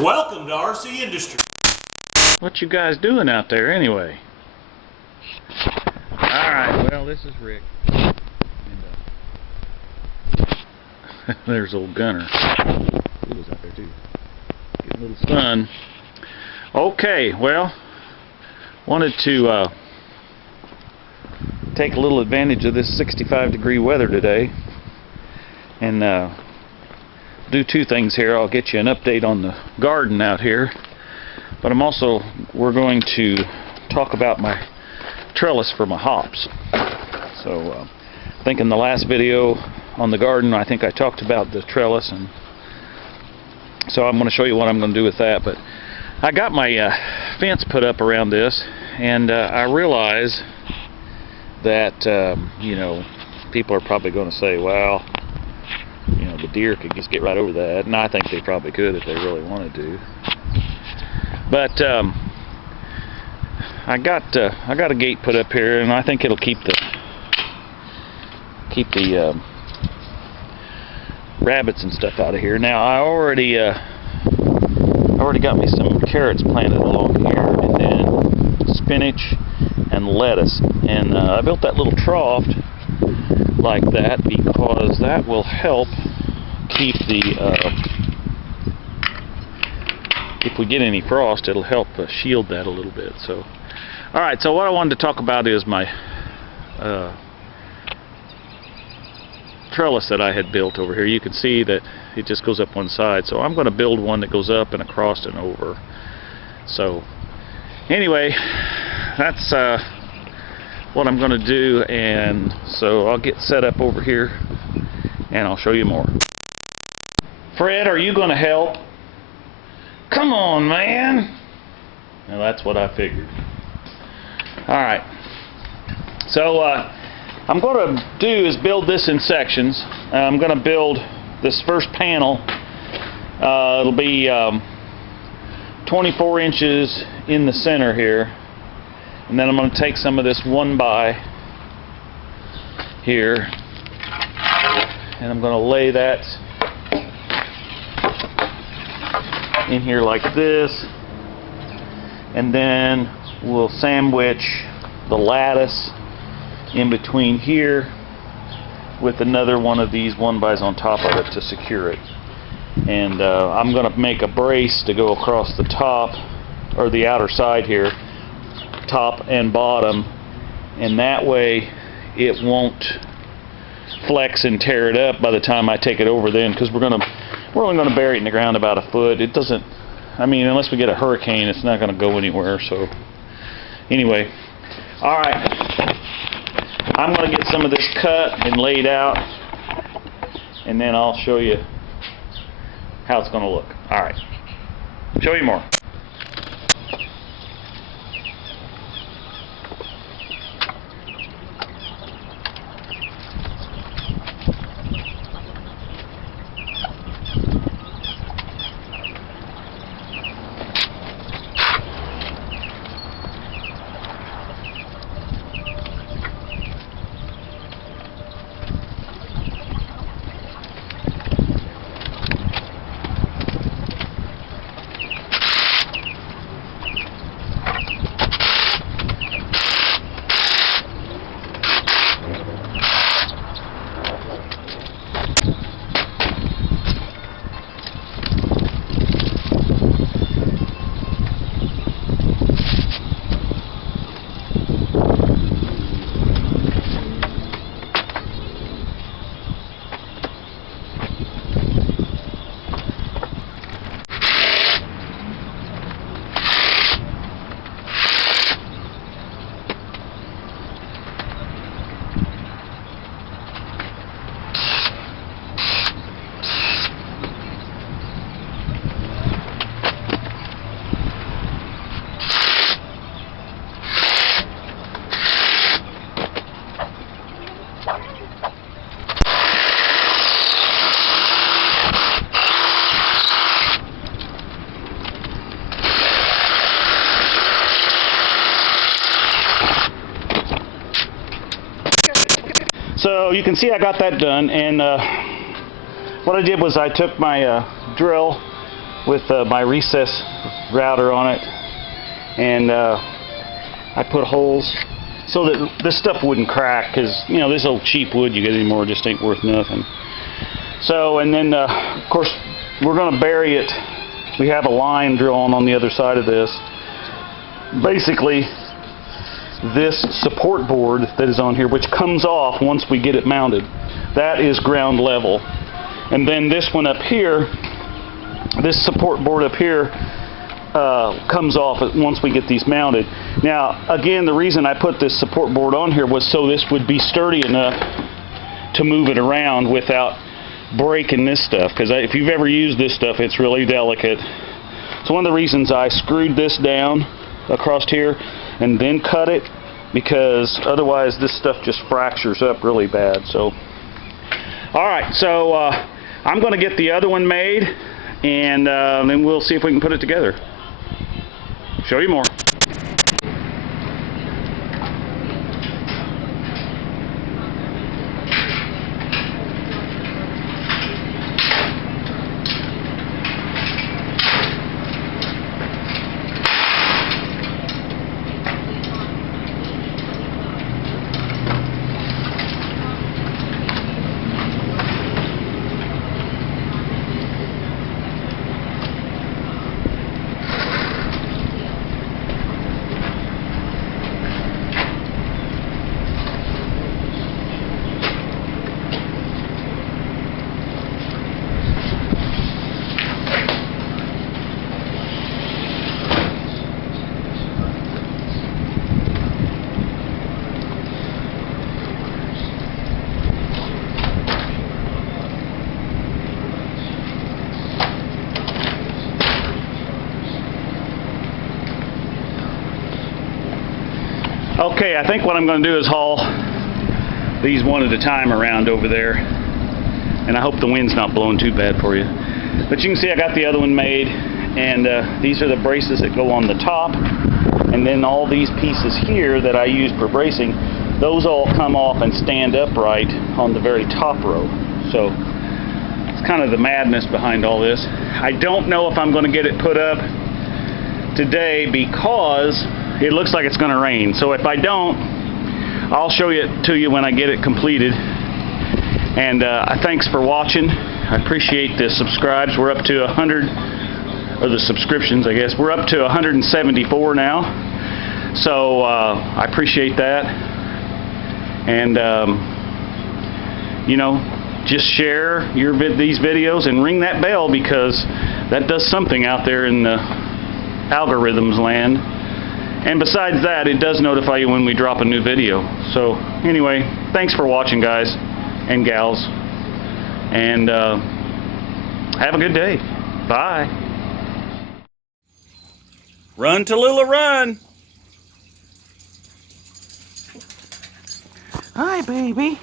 Welcome to RC Industry. What you guys doing out there anyway? Alright, well, this is Rick. And, there's old Gunner. He was out there too. Getting a little sun. Okay, well, wanted to take a little advantage of this 65-degree weather today and do two things here. I'll get you an update on the garden out here, but we're going to talk about my trellis for my hops. So I think in the last video on the garden, I think I talked about the trellis, and so I'm going to show you what I'm going to do with that. But I got my fence put up around this, and I realize that you know, people are probably going to say, well, you know, the deer could just get right over that, and I think they probably could if they really wanted to. But I got a gate put up here, and I think it'll keep the rabbits and stuff out of here. Now I already got me some carrots planted along here, and then spinach and lettuce, and I built that little trough like that because that will help keep if we get any frost, it'll help shield that a little bit. So, alright, so what I wanted to talk about is my trellis that I had built over here. You can see that it just goes up one side, so I'm going to build one that goes up and across and over. So anyway, that's what I'm going to do, and so I'll get set up over here and I'll show you more. Fred, are you going to help? Come on, man. Now that's what I figured. Alright, so I'm going to do is build this in sections. I'm going to build this first panel. It'll be 24 inches in the center here, and then I'm going to take some of this 1x here, and I'm going to lay that in here like this, and then we'll sandwich the lattice in between here with another one of these 1x's on top of it to secure it. And I'm going to make a brace to go across the top, or the outer side here, top and bottom, and that way it won't flex and tear it up by the time I take it over then, because we're only going to bury it in the ground about a foot. It doesn't, I mean, unless we get a hurricane, it's not going to go anywhere. So anyway, alright, I'm going to get some of this cut and laid out, and then I'll show you how it's going to look. Alright, show you more. So you can see I got that done, and what I did was I took my drill with my recess router on it, and I put holes so that this stuff wouldn't crack, because you know, this old cheap wood you get anymore just ain't worth nothing. So, and then of course we're going to bury it. We have a line drawn on the other side of this. Basically, this support board that is on here, which comes off once we get it mounted, that is ground level. And then this one up here, this support board up here, comes off once we get these mounted. Now, again, the reason I put this support board on here was so this would be sturdy enough to move it around without breaking this stuff, because if you've ever used this stuff, it's really delicate. So one of the reasons I screwed this down across here and then cut it, because otherwise this stuff just fractures up really bad. So alright, so I'm going to get the other one made, and then we'll see if we can put it together. Show you more. Okay, I think what I'm going to do is haul these one at a time around over there, and I hope the wind's not blowing too bad for you. But you can see I got the other one made, and these are the braces that go on the top, and then all these pieces here that I use for bracing, those all come off and stand upright on the very top row. So it's kind of the madness behind all this. I don't know if I'm going to get it put up today because it looks like it's going to rain. So if I don't, I'll show it to you when I get it completed. And thanks for watching. I appreciate the subscribes. We're up to 100, or the subscriptions, I guess. We're up to 174 now. So I appreciate that. And you know, just share these videos and ring that bell, because that does something out there in the algorithms land. And besides that, it does notify you when we drop a new video. So anyway, thanks for watching, guys and gals, and have a good day. Bye. Run, Tallulah, run. Hi, baby.